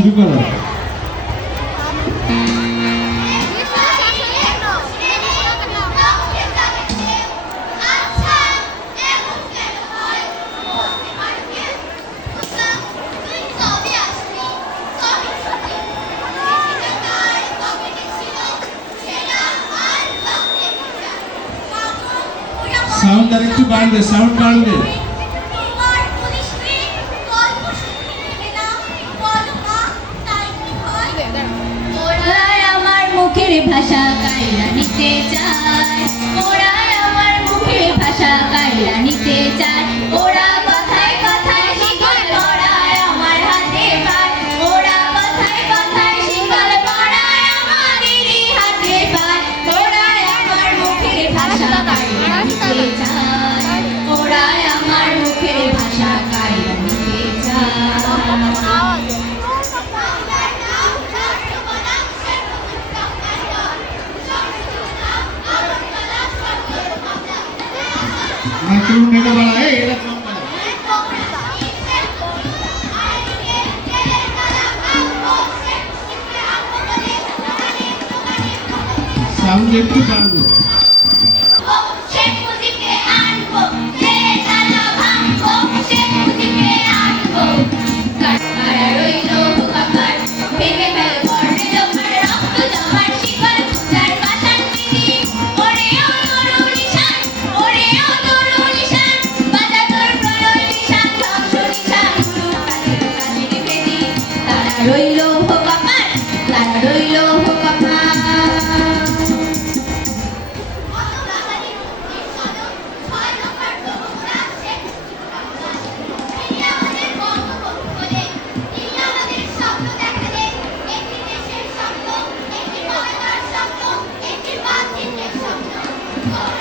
শুরু করো। সাউন্ড আর একটু বাড়বে, সাউন্ড বাড়বে। মুখের ভাষা কাইরা নিতে চায়, ওরা আমার মুখের ভাষা কাইরা নিতে চায়, ওরা কথায় কথায় শিকল পড়ায় আমার হাতে পায়, ওরা কথায় কথায় শিকল পড়ায় আমাদেরই হাতে পায়, ওরা আমার মুখের ভাষা কাইরা নিতে চায়, ওরা আমার মুখের ভাষা কাইরা নিতে চায়। এটা বাড়া, এটা সাউন্ড একটু বাড়বে। রইল কপাল, তারা রইল কপাল। Oh